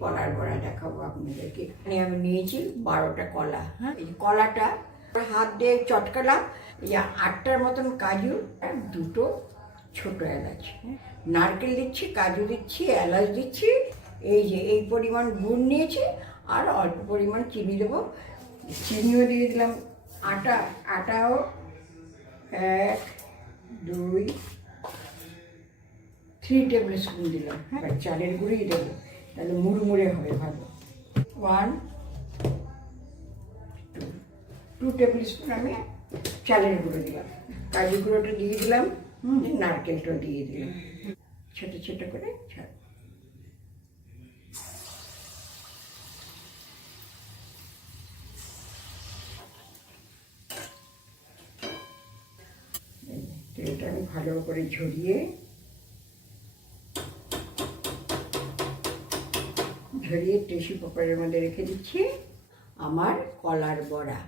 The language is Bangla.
কলার বড়া দেখাবো আপনাদেরকে। এখানে আমি নিয়েছি 12টা কলা। হ্যাঁ, এই কলাটা হাত দিয়ে চটকালাম। এই 8টার মতন কাজু আর 2টো ছোটো এলাচ, নারকেল দিচ্ছি, কাজু দিচ্ছি, এলাচ দিচ্ছি। এই যে এই পরিমাণ গুড় নিয়েছি আর অল্প পরিমাণ চিনি দেবো। চিনিও দিয়ে দিলাম। আটাও 1 2 3 টেবিল স্পুন দিলাম। হ্যাঁ, চালের গুঁড়িই দেবো, তাহলে মুড়মুড়ে হবে ভালো। 1 2 টেবিল স্পুন আমি চালের গুঁড়ো দিলাম, কাজু গুঁড়োটা দিয়ে দিলাম, নারকেলটা দিয়ে দিলাম, ছোটো ছোটো করে ছাড়। তেলটা আমি ভালো করে ঝরিয়ে টিস্যু পেপারের মধ্যে রেখে দিচ্ছি আমার কলার বড়া।